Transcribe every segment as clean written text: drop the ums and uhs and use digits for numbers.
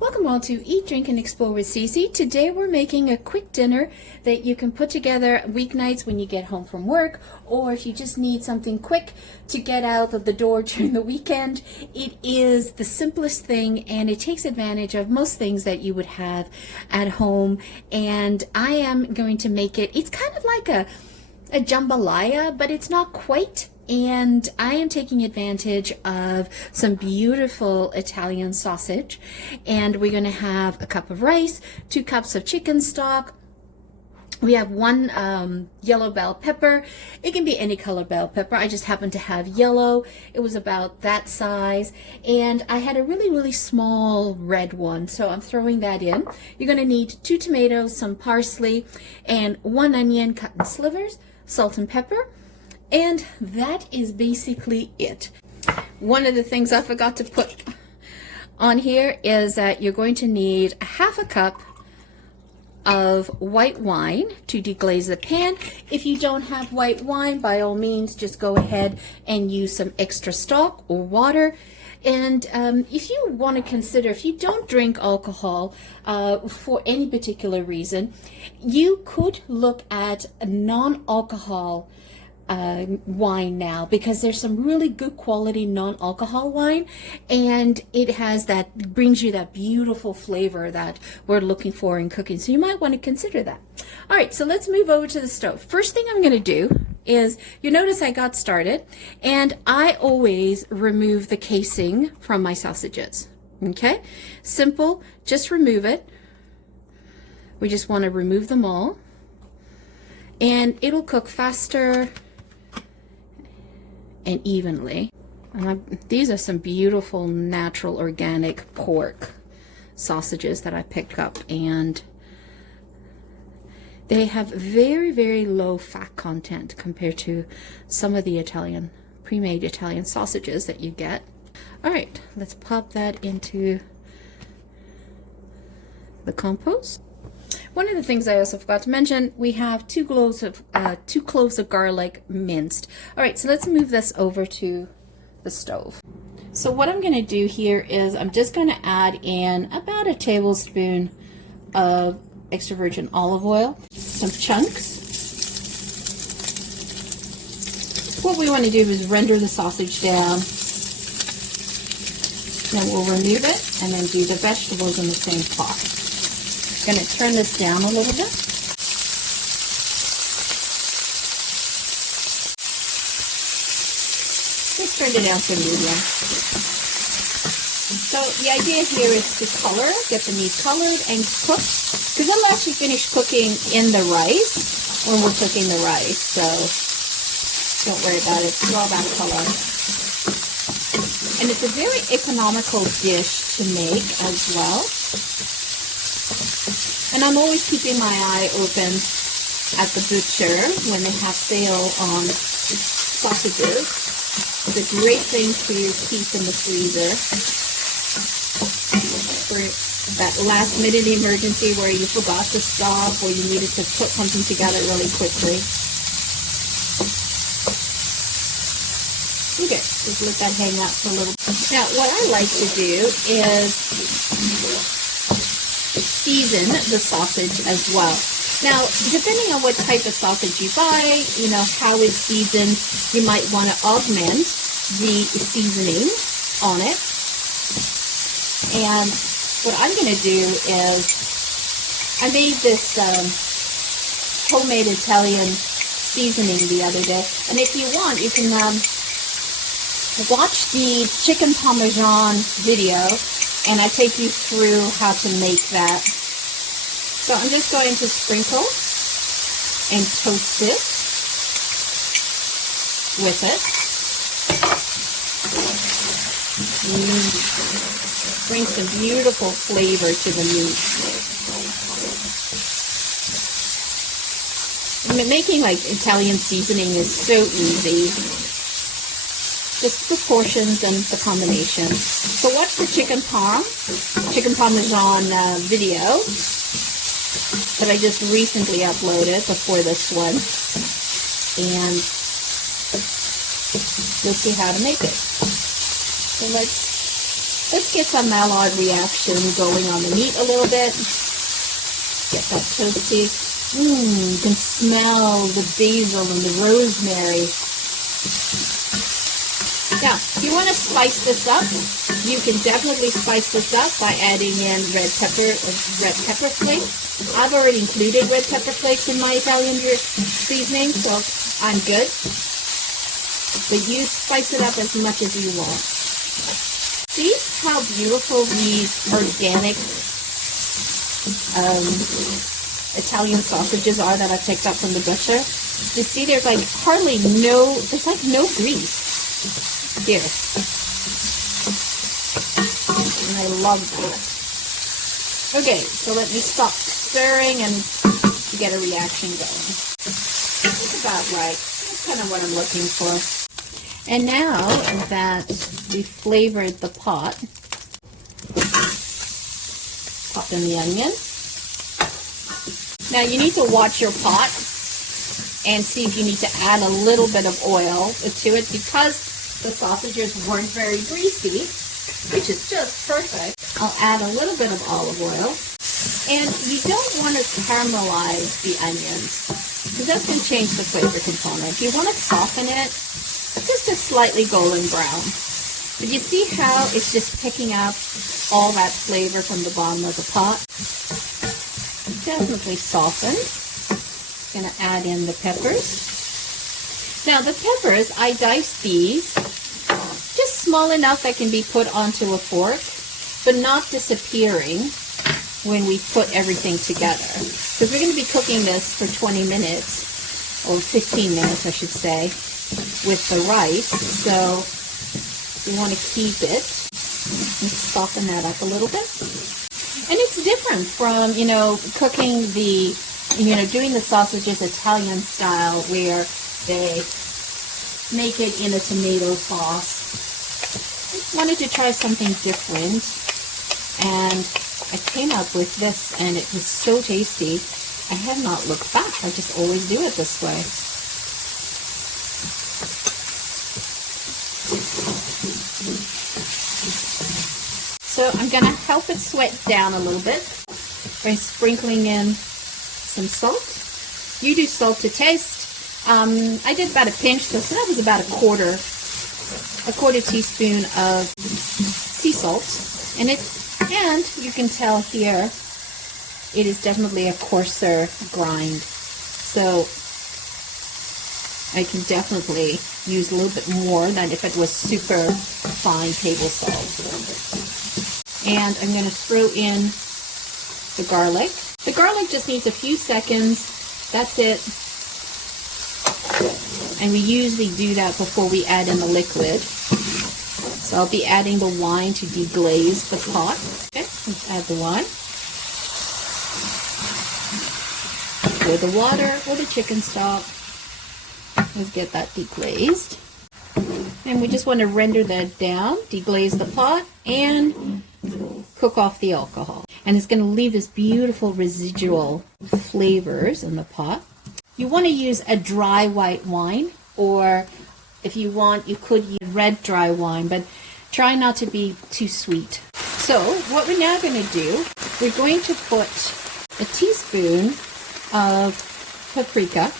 Welcome all to Eat, Drink, and Explore with Cece. Today we're making a quick dinner that you can put together weeknights when you get home from work, or if you just need something quick to get out of the door during the weekend. It is the simplest thing, and it takes advantage of most things that you would have at home. And I am going to make it, it's kind of like a jambalaya, but it's not quite. And I am taking advantage of some beautiful Italian sausage, and we're going to have a cup of rice, 2 cups of chicken stock. We have 1 yellow bell pepper. It can be any color bell pepper. I just happen to have yellow. It was about that size, and I had a really small red one, so I'm throwing that in. You're going to need 2 tomatoes, some parsley, and 1 onion cut in slivers, salt and pepper. And that is basically it. One of the things I forgot to put on here is that you're going to need a half a cup of white wine to deglaze the pan. If you don't have white wine, by all means, just go ahead and use some extra stock or water. And if you want to consider, if you don't drink alcohol for any particular reason, you could look at a non-alcohol wine now, because there's some really good quality non-alcohol wine, and it has that, brings you that beautiful flavor that we're looking for in cooking. So you might want to consider that. All right, so let's move over to the stove. First thing I'm going to do is, you notice I got started, and I always remove the casing from my sausages. Okay, simple, just remove it. We just want to remove them all, and it'll cook faster and evenly. And these are some beautiful natural organic pork sausages that I picked up, and they have very low fat content compared to some of the Italian pre-made Italian sausages that you get. All right, let's pop that into the compost. One of the things I also forgot to mention, we have 2 cloves of garlic minced. All right, so let's move this over to the stove. So what I'm going to do here is I'm just going to add in about a tablespoon of extra virgin olive oil, some chunks. What we want to do is render the sausage down. Then we'll remove it and then do the vegetables in the same pot. Going to turn this down a little bit. Let's turn it down to medium. So the idea here is to color, get the meat colored and cooked, because it'll actually finish cooking in the rice when we're cooking the rice. So don't worry about it. It's all about color. And it's a very economical dish to make as well. And I'm always keeping my eye open at the butcher when they have sale on sausages. It's a great thing to keep in the freezer for that last minute emergency where you forgot to stop or you needed to put something together really quickly. Okay, just let that hang out for a little bit. Now, what I like to do is season the sausage as well. Now, depending on what type of sausage you buy, you know, how it's seasoned, you might want to augment the seasoning on it. And what I'm going to do is, I made this homemade Italian seasoning the other day, and if you want, you can watch the chicken parmesan video, and I take you through how to make that. So I'm just going to sprinkle and toast it with it. Bring some beautiful flavor to the meat. Making like Italian seasoning is so easy. Just the portions and the combination. So watch the chicken parmesan video that I just recently uploaded before this one, and you'll see how to make it. So let's Let's get some Maillard reaction going on the meat a little bit. Get that toasty. You can smell the basil and the rosemary. Now, if you want to spice this up, you can definitely spice this up by adding in red pepper flakes. I've already included red pepper flakes in my Italian seasoning, so I'm good. But you spice it up as much as you want. See how beautiful these organic Italian sausages are that I've picked up from the butcher? You see, there's like no grease here. And I love that. Okay, so let me stop stirring and get a reaction going. That's about right. That's kind of what I'm looking for. And now that we've flavored the pot, pop in the onion. Now you need to watch your pot and see if you need to add a little bit of oil to it, because the sausages weren't very greasy, which is just perfect. I'll add a little bit of olive oil. And you don't want to caramelize the onions, because that's going to change the flavor component. You want to soften it just a slightly golden brown. But you see how it's just picking up all that flavor from the bottom of the pot? Definitely softened. Going to add in the peppers. Now the peppers, I dice these just small enough that can be put onto a fork, but not disappearing when we put everything together. Because we're going to be cooking this for 20 minutes, or 15 minutes I should say, with the rice. So we want to keep it and soften that up a little bit. And it's different from, cooking doing the sausages Italian style, where they make it in a tomato sauce. I wanted to try something different, and I came up with this, and it was so tasty. I have not looked back. I just always do it this way. So I'm going to help it sweat down a little bit by sprinkling in some salt. You do salt to taste. I did about a pinch, so that was about a quarter teaspoon of sea salt. And you can tell here, it is definitely a coarser grind. So I can definitely use a little bit more than if it was super fine table salt. And I'm going to throw in the garlic. The garlic just needs a few seconds. That's it. And we usually do that before we add in the liquid. So I'll be adding the wine to deglaze the pot. Okay, let's add the wine. Or the water, or the chicken stock. Let's get that deglazed. And we just want to render that down, deglaze the pot, and cook off the alcohol. And it's going to leave this beautiful residual flavors in the pot. You want to use a dry white wine, or if you want, you could use red dry wine, but try not to be too sweet. So what we're now going to do, we're going to put a teaspoon of paprika.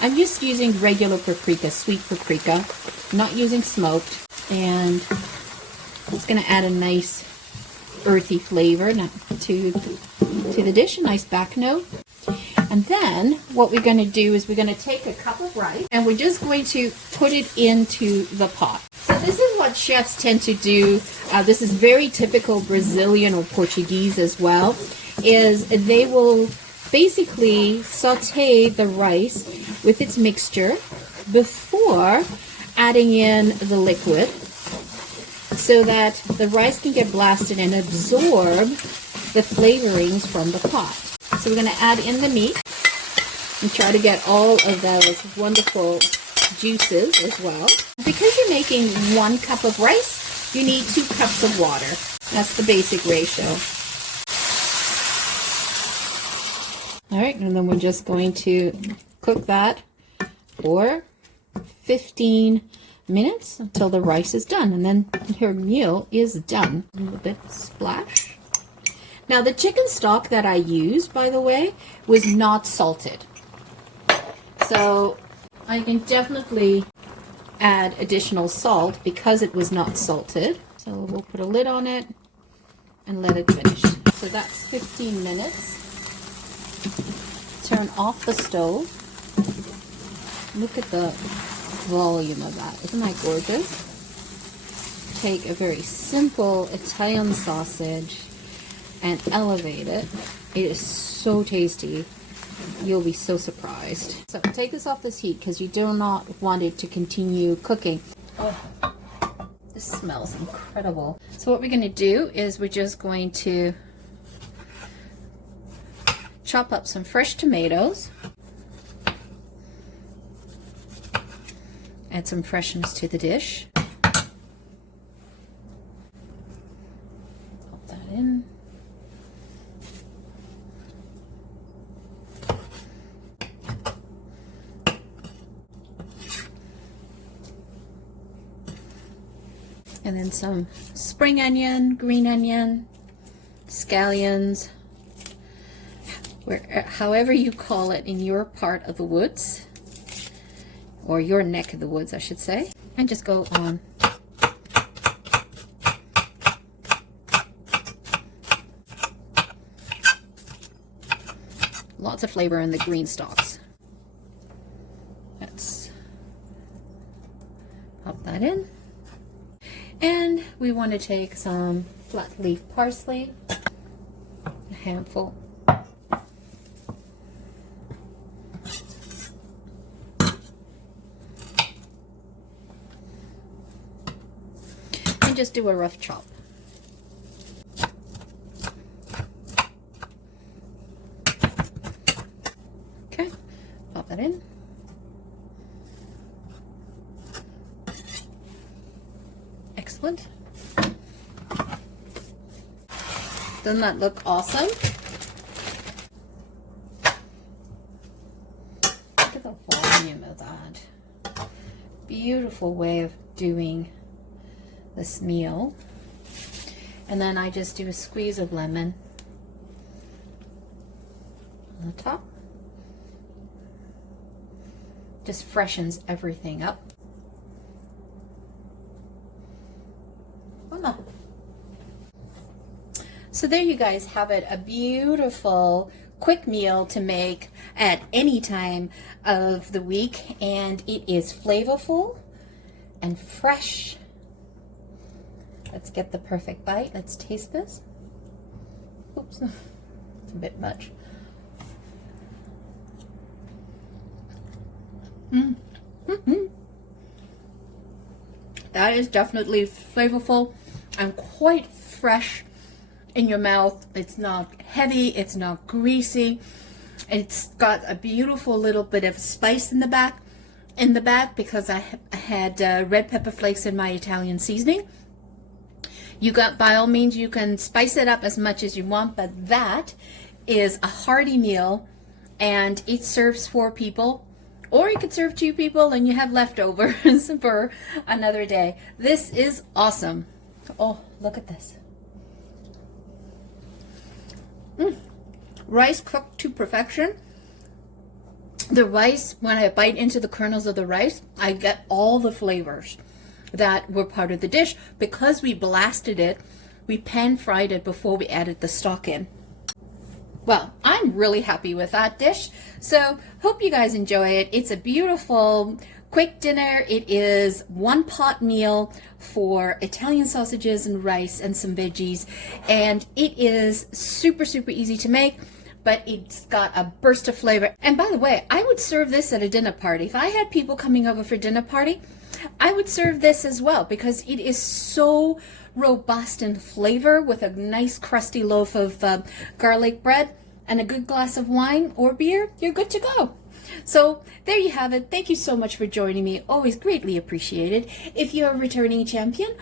I'm just using regular paprika, sweet paprika, not using smoked, and it's going to add a nice earthy flavor to the dish, a nice back note. And then what we're going to do is we're going to take a cup of rice and we're just going to put it into the pot. So this is what chefs tend to do. This is very typical Brazilian or Portuguese as well, is they will basically saute the rice with its mixture before adding in the liquid, so that the rice can get blasted and absorb the flavorings from the pot. So we're going to add in the meat and try to get all of those wonderful juices as well. Because you're making 1 cup of rice, you need 2 cups of water. That's the basic ratio. All right, and then we're just going to cook that for 15 minutes until the rice is done, and then your meal is done. A little bit splash. Now the chicken stock that I used, by the way, was not salted. So I can definitely add additional salt because it was not salted. So we'll put a lid on it and let it finish. So that's 15 minutes. Turn off the stove. Look at the volume of that. Isn't that gorgeous? Take a very simple Italian sausage and elevate it. It is so tasty. You'll be so surprised. So take this off this heat because you do not want it to continue cooking. Oh, this smells incredible. So what we're going to do is we're just going to chop up some fresh tomatoes. Add some freshness to the dish. Pop that in. And then some spring onion, green onion, scallions, however you call it in your part of the woods, or your neck of the woods, I should say. And just go on. Lots of flavor in the green stalks. Let's pop that in. And we want to take some flat leaf parsley, a handful. And just do a rough chop. Okay, pop that in. Excellent. Doesn't that look awesome? Look at the volume of that. Beautiful way of doing this meal. And then I just do a squeeze of lemon on the top. Just freshens everything up. So there you guys have it, a beautiful quick meal to make at any time of the week, and it is flavorful and fresh. Let's get the perfect bite. Let's taste this. Oops, it's a bit much. That is definitely flavorful and quite fresh in your mouth. It's not heavy, it's not greasy. It's got a beautiful little bit of spice in the back because I had red pepper flakes in my Italian seasoning. By all means, you can spice it up as much as you want, but that is a hearty meal, and it serves 4 people. Or you could serve 2 people and you have leftovers for another day. This is awesome. Oh, look at this. Rice cooked to perfection. The rice, when I bite into the kernels of the rice, I get all the flavors that were part of the dish. Because we blasted it, we pan fried it before we added the stock in. Well, I'm really happy with that dish. So hope you guys enjoy it. It's a beautiful quick dinner. It is 1 pot meal for Italian sausages and rice and some veggies. And it is super, super easy to make, but it's got a burst of flavor. And by the way, I would serve this at a dinner party. If I had people coming over for dinner party, I would serve this as well because it is so robust in flavor with a nice crusty loaf of garlic bread and a good glass of wine or beer. You're good to go. So there you have it. Thank you so much for joining me. Always greatly appreciated. If you're a returning champion,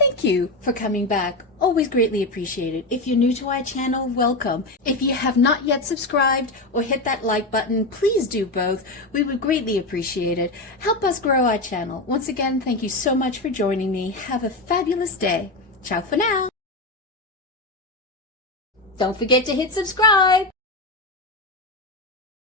Thank you for coming back. Always greatly appreciated. If you're new to our channel, welcome. If you have not yet subscribed or hit that like button, please do both. We would greatly appreciate it. Help us grow our channel. Once again, thank you so much for joining me. Have a fabulous day. Ciao for now. Don't forget to hit subscribe.